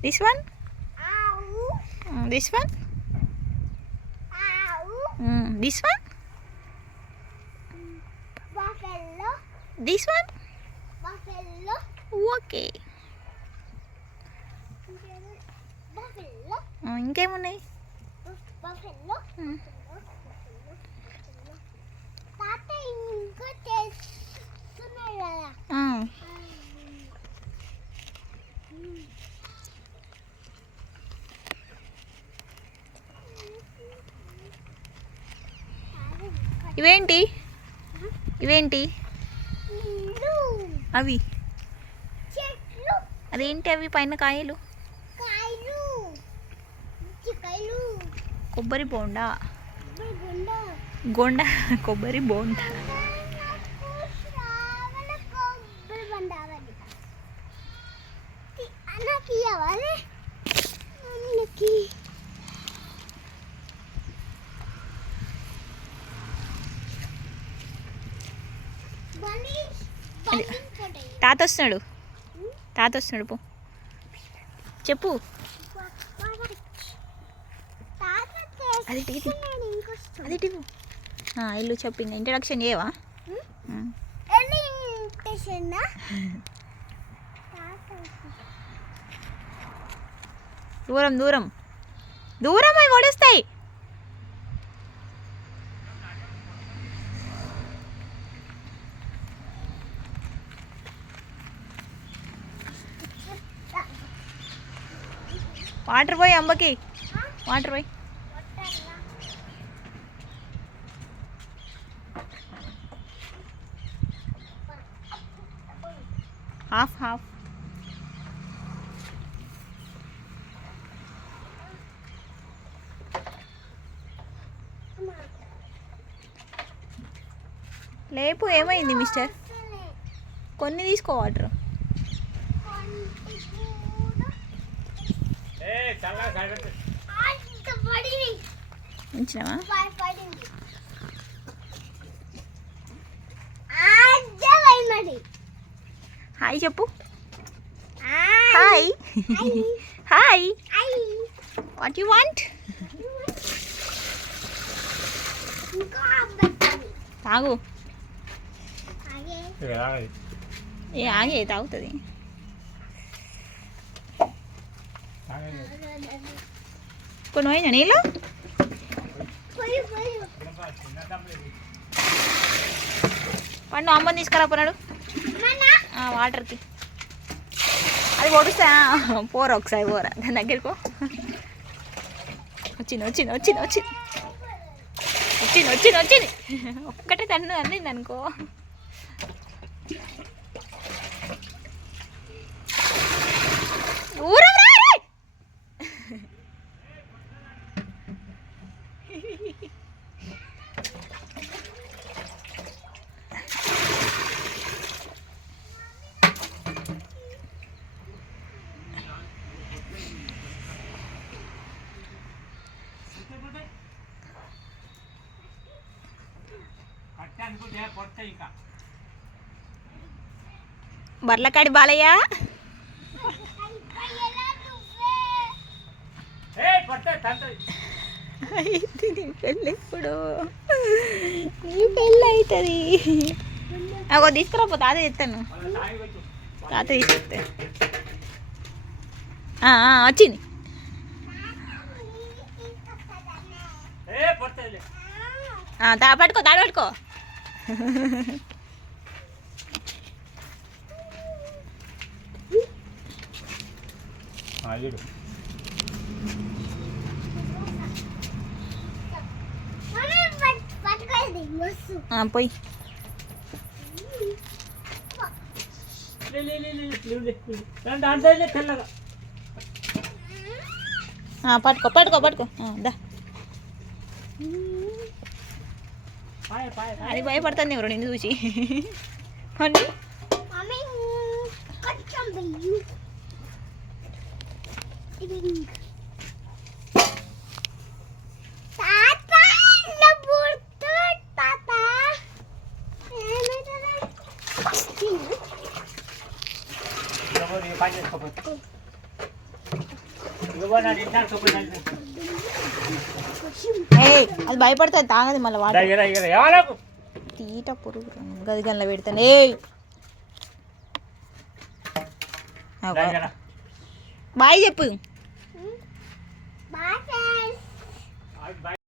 This one? This one? This one? Buffalo. This one? Buffalo. Okay. Buffalo. ఇంకేమున్నాయి? Buffalo. తాత ఇంకో చేస్తున్నాడు కదా. ఇవేంటి ఇవేంటి అవి చెట్లు అదేంటి అవి పైన కాయలు కాయలు చికాయలు కొబ్బరి బోండా గుండ గోండా కొబ్బరి బోండా శ్రావణ కొబ్బరి బండావాలి అన్నకి ఇవ్వాలి అన్నకి తాత వస్తున్నాడు పో చెప్పు అది ఇల్లు చెప్పింది ఇంట్రడక్షన్ చేయవా దూరం దూరం దూరం అవి ఓడిస్తాయి వాటర్ పోయి అంబకి వాటర్ పోయి హాఫ్ హాఫ్ లేపు ఏమైంది మిస్టర్ కొన్ని తీసుకో వాటర్ ఉంచినావా హాయ్ చెప్పు hi hi what you want తాగు ఏ ఆగే తాగుతుంది కొన్ని పోయినా నీళ్ళు పండు అమ్మని తీసుకురా పోనాడు వాటర్కి అది పొడుస్తా పోరా ఒకసారి పోరా దాని దగ్గరకో వచ్చింది వచ్చింది వచ్చింది వచ్చింది వచ్చింది వచ్చింది వచ్చింది ఒక్కటే తన్ను అందింది అనుకో దూరం రా బర్లకాడి బాలయ్య నీ పెళ్ళి ఇప్పుడు నీ పెళ్ళి అవుతుంది అగో తీసుకురాపో తాత చెప్తాను తాత తీసుకొస్తే వచ్చింది పట్టుకో తాడు పట్టుకో పోయి పట్టుకో పట్టుకో పట్టుకో దా అది భయపడుతుంది ఎవరు నిన్ను చూసి పండి ఏయ్ అది భయపడుతుంది తాగదు మళ్ళీ వాడు తీట పురుగు గది గల్ల పెడతాను ఏయ్ బాయ్ చెప్పు బాయ్ ఫ్రెండ్స్